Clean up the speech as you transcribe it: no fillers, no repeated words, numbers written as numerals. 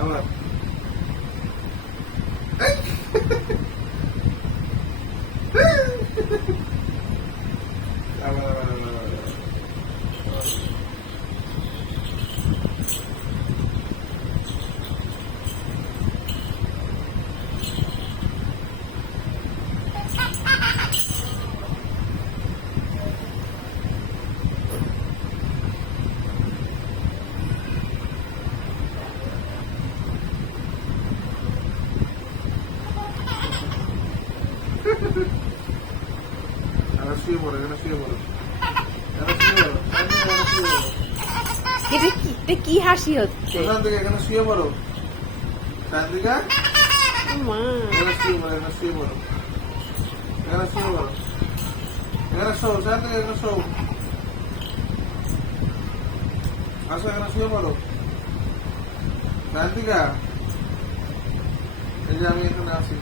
আবার এই! আবার। শুয়ে পড়ো, এখানে শুয়ে পড়ো, এটা কি হাসি হচ্ছে? ওখান থেকে এখানে শুয়ে পড়ো, চান্দিকা মা এখানে শুয়ে পড়ো, এখানে শুয়ে পড়ো, এখানে শুয়ে পড়ো, এখানে শো, চান্দিকা এখানে শো, আসো এখানে শুয়ে পড়ো, চান্দিকা এই যে আমি এখানে আছি।